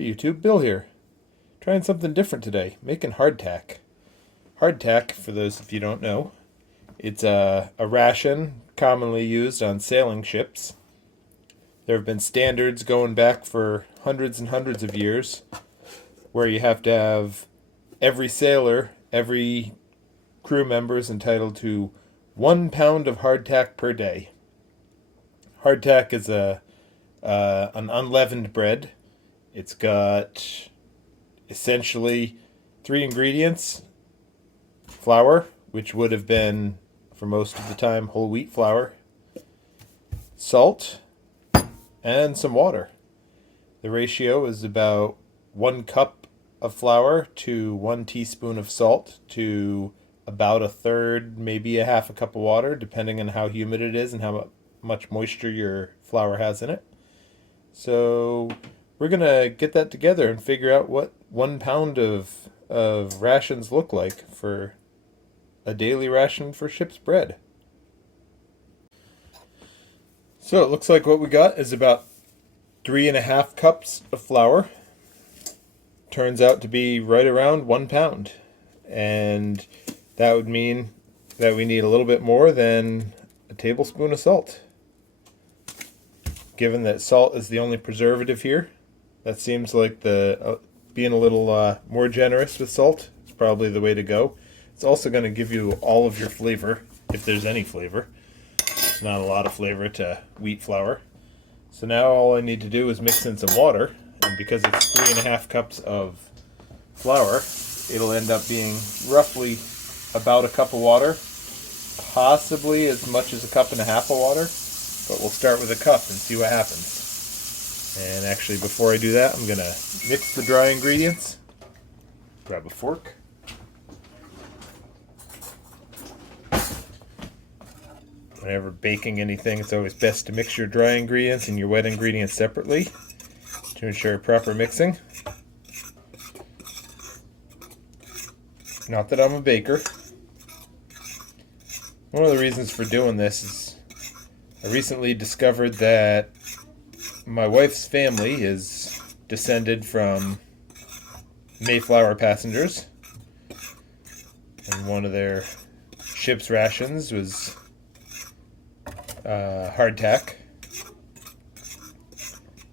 Hey YouTube, Bill here. Trying something different today, making hardtack. Hardtack, for those of you who don't know, it's a ration commonly used on sailing ships. There have been standards going back for hundreds and hundreds of years where you have to have every sailor, every crew member is entitled to 1 pound of hardtack per day. Hardtack is an unleavened bread. It's got essentially 3 ingredients: flour, which would have been, for most of the time, whole wheat flour, salt, and some water. The ratio is about 1 cup of flour to 1 teaspoon of salt to about a third, maybe a half a cup of water, depending on how humid it is and how much moisture your flour has in it. So we're going to get that together and figure out what 1 pound of rations look like for a daily ration for ship's bread. So it looks like what we got is about 3.5 cups of flour. Turns out to be right around 1 pound. And that would mean that we need a little bit more than a tablespoon of salt. Given that salt is the only preservative here, that seems like being a little more generous with salt is probably the way to go. It's also going to give you all of your flavor, if there's any flavor. It's not a lot of flavor to wheat flour. So now all I need to do is mix in some water, and because it's 3.5 cups of flour, it'll end up being roughly about a cup of water, possibly as much as 1.5 cups of water, but we'll start with a cup and see what happens. And actually, before I do that, I'm going to mix the dry ingredients. Grab a fork. Whenever baking anything, it's always best to mix your dry ingredients and your wet ingredients separately to ensure proper mixing. Not that I'm a baker. One of the reasons for doing this is I recently discovered that my wife's family is descended from Mayflower passengers, and one of their ship's rations was hardtack.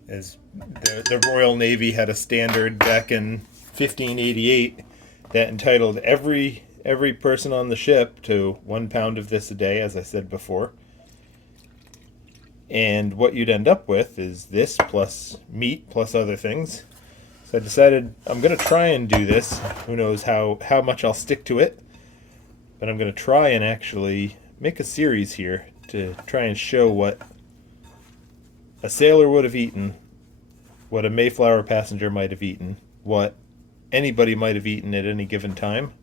As the Royal Navy had a standard back in 1588 that entitled every person on the ship to 1 pound of this a day, as I said before. And what you'd end up with is this plus meat plus other things. So I decided I'm going to try and do this. Who knows how much I'll stick to it. But I'm going to try and actually make a series here to try and show what a sailor would have eaten, what a Mayflower passenger might have eaten, what anybody might have eaten at any given time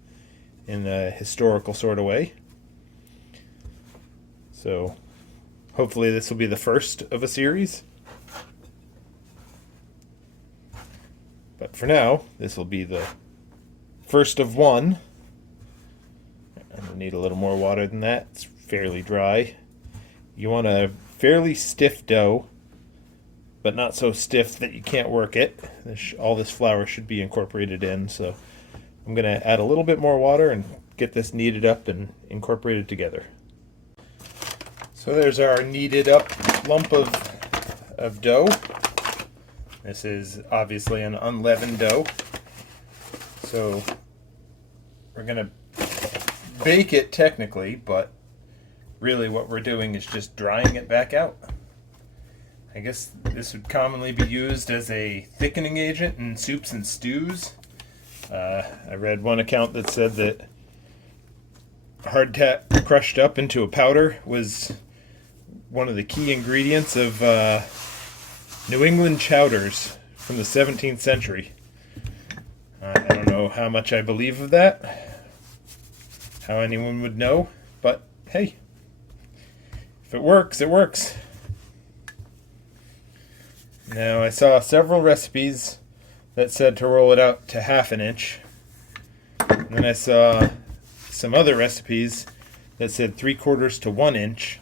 in a historical sort of way. So hopefully this will be the first of a series. But for now, this will be the first of one. I need a little more water than that. It's fairly dry. You want a fairly stiff dough, but not so stiff that you can't work it. All this flour should be incorporated in, so I'm going to add a little bit more water and get this kneaded up and incorporated together. So there's our kneaded up lump of dough. This is obviously an unleavened dough. So we're going to bake it technically, but really what we're doing is just drying it back out. I guess this would commonly be used as a thickening agent in soups and stews. I read one account that said that hardtack crushed up into a powder was one of the key ingredients of New England chowders from the 17th century. I don't know how much I believe of that, how anyone would know, but hey, if it works, it works. Now, I saw several recipes that said to roll it out to 1/2 inch. And then I saw some other recipes that said 3/4 to 1 inch.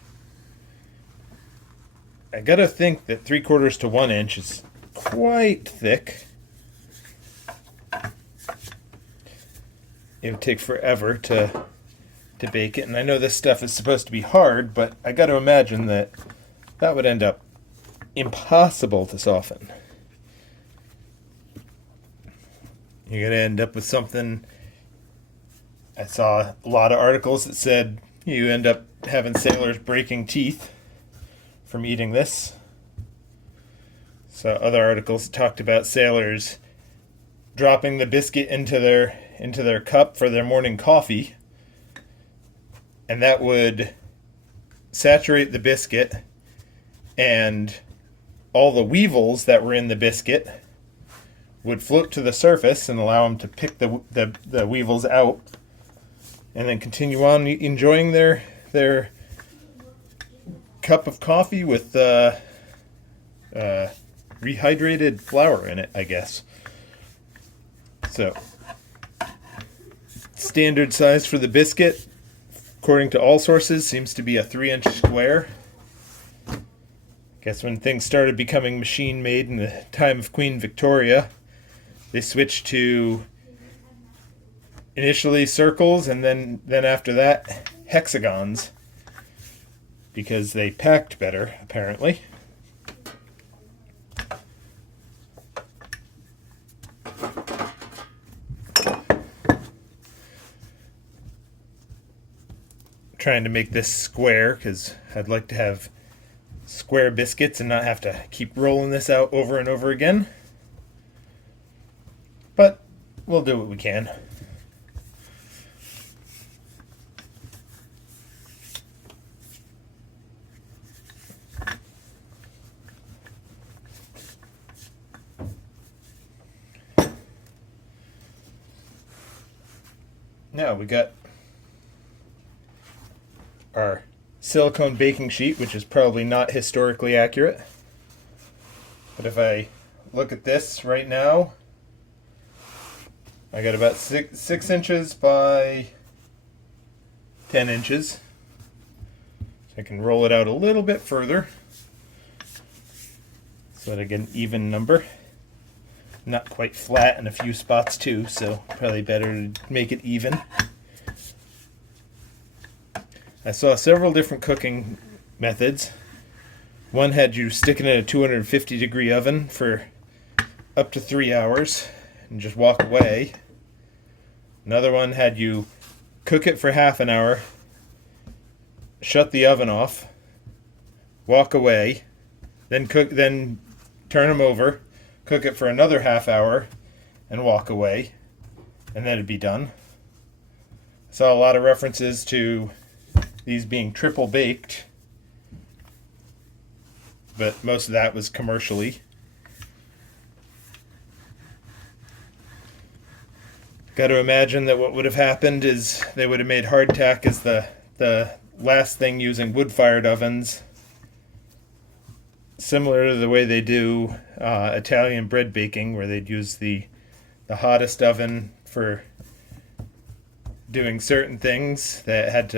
I gotta think that 3/4 to 1 inch is quite thick. it would take forever to bake it. And I know this stuff is supposed to be hard, but I got to imagine that would end up impossible to soften. You're going to end up with something. I saw a lot of articles that said you end up having sailors breaking teeth from eating this. So other articles talked about sailors dropping the biscuit into their cup for their morning coffee, and that would saturate the biscuit, and all the weevils that were in the biscuit would float to the surface and allow them to pick the weevils out, and then continue on enjoying their cup of coffee with rehydrated flour in it, I guess. So, standard size for the biscuit, according to all sources, seems to be a 3-inch square. Guess when things started becoming machine made in the time of Queen Victoria, they switched to initially circles and then after that hexagons, because they packed better, apparently. Trying to make this square because I'd like to have square biscuits and not have to keep rolling this out over and over again. But we'll do what we can. Now we got our silicone baking sheet, which is probably not historically accurate. But if I look at this right now, I got about 6 inches by 10 inches. So I can roll it out a little bit further so that I get an even number. Not quite flat in a few spots too, so probably better to make it even. I saw several different cooking methods. One had you stick it in a 250 degree oven for up to 3 hours and just walk away. Another one had you cook it for half an hour, shut the oven off, walk away, then turn them over, cook it for another half hour, and walk away, and then it'd be done. I saw a lot of references to these being triple baked, but most of that was commercially. Got to imagine that what would have happened is they would have made hardtack as the last thing using wood-fired ovens, similar to the way they do Italian bread baking, where they'd use the hottest oven for doing certain things that had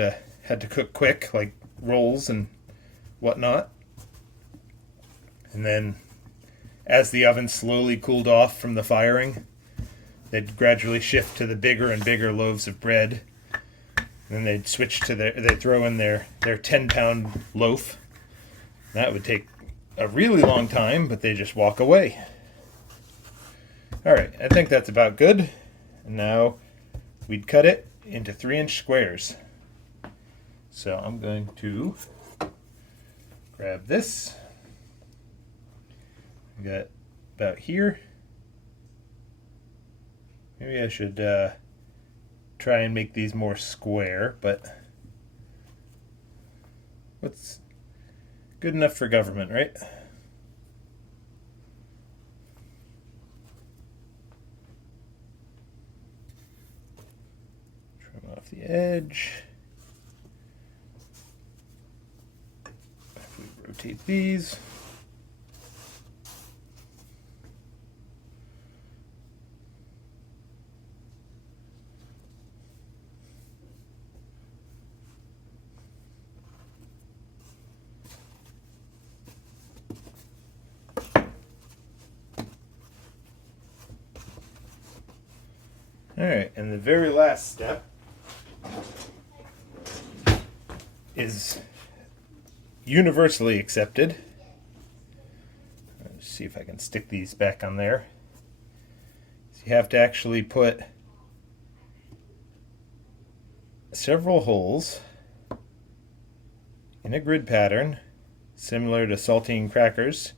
to cook quick, like rolls and whatnot. And then as the oven slowly cooled off from the firing, they'd gradually shift to the bigger and bigger loaves of bread. And then they'd switch to they'd throw in their 10-pound loaf. That would take a really long time, but they just walk away. Alright, I think that's about good. And now we'd cut it into 3-inch squares. So I'm going to grab this. I got about here. Maybe I should try and make these more square, but what's good enough for government, right? Trim off the edge. If we rotate these. Alright, and the very last step is universally accepted. Let's see if I can stick these back on there. So you have to actually put several holes in a grid pattern similar to saltine crackers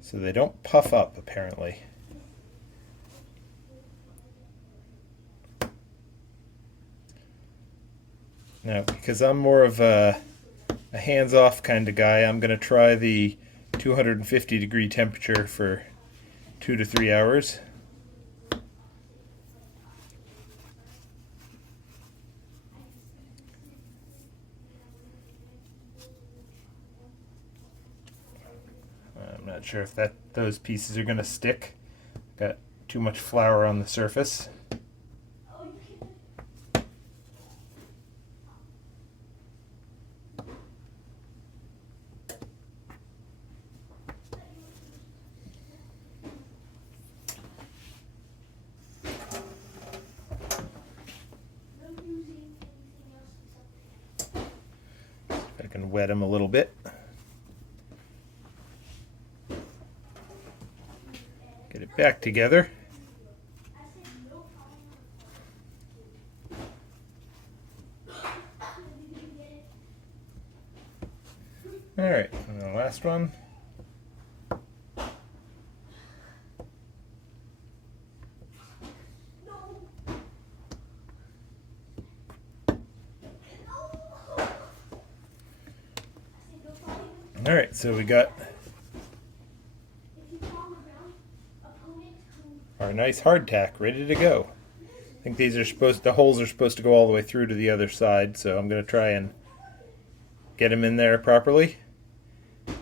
so they don't puff up, apparently. Now, because I'm more of a hands-off kind of guy, I'm going to try the 250 degree temperature for 2 to 3 hours. I'm not sure if those pieces are going to stick. Got too much flour on the surface. I can wet them a little bit. Get it back together. Alright, and the last one. Alright, so we got our nice hardtack ready to go. I think these are the holes are supposed to go all the way through to the other side, so I'm going to try and get them in there properly.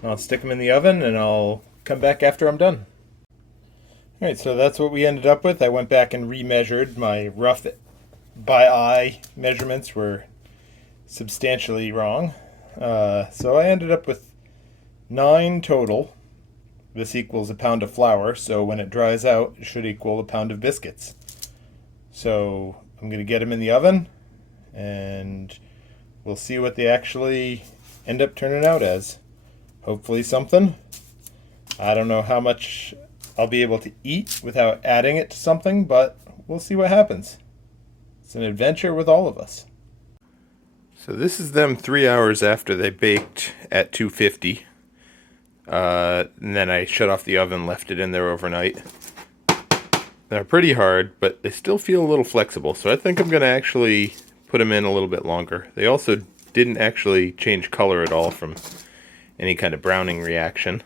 I'll stick them in the oven and I'll come back after I'm done. Alright, so that's what we ended up with. I went back and remeasured. My rough by eye measurements were substantially wrong. So I ended up with 9 total. This equals a pound of flour, so when it dries out, it should equal a pound of biscuits. So I'm going to get them in the oven, and we'll see what they actually end up turning out as. Hopefully something. I don't know how much I'll be able to eat without adding it to something, but we'll see what happens. It's an adventure with all of us. So this is them 3 hours after they baked at 250. And then I shut off the oven, left it in there overnight. They're pretty hard, but they still feel a little flexible, so I think I'm going to actually put them in a little bit longer. They also didn't actually change color at all from any kind of browning reaction.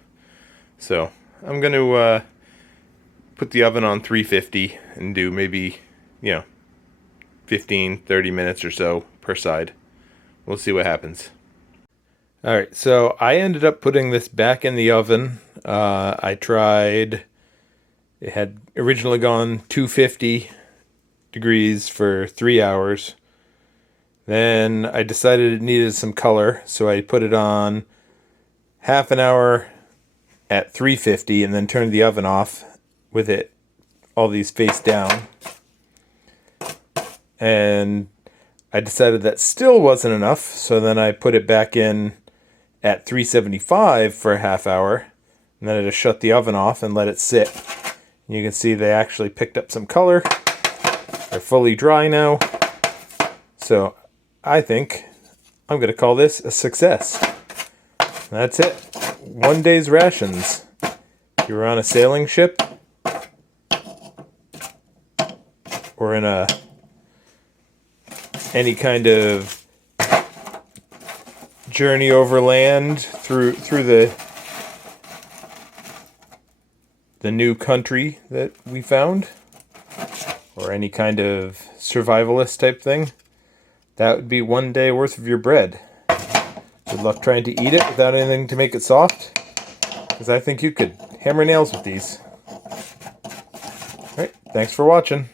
So I'm going to put the oven on 350 and do maybe, 15-30 minutes or so per side. We'll see what happens. Alright, so I ended up putting this back in the oven. I tried, it had originally gone 250 degrees for 3 hours. Then I decided it needed some color, so I put it on half an hour at 350 and then turned the oven off with it, all these face down. And I decided that still wasn't enough, so then I put it back in at 375 for a half hour, and then I just shut the oven off and let it sit. And you can see they actually picked up some color. They're fully dry now. So I think I'm going to call this a success. That's it. 1 day's rations. If you're on a sailing ship or in any kind of journey over land through the new country that we found, or any kind of survivalist type thing, that would be 1 day worth of your bread. Good luck trying to eat it without anything to make it soft, because I think you could hammer nails with these. Alright, thanks for watching.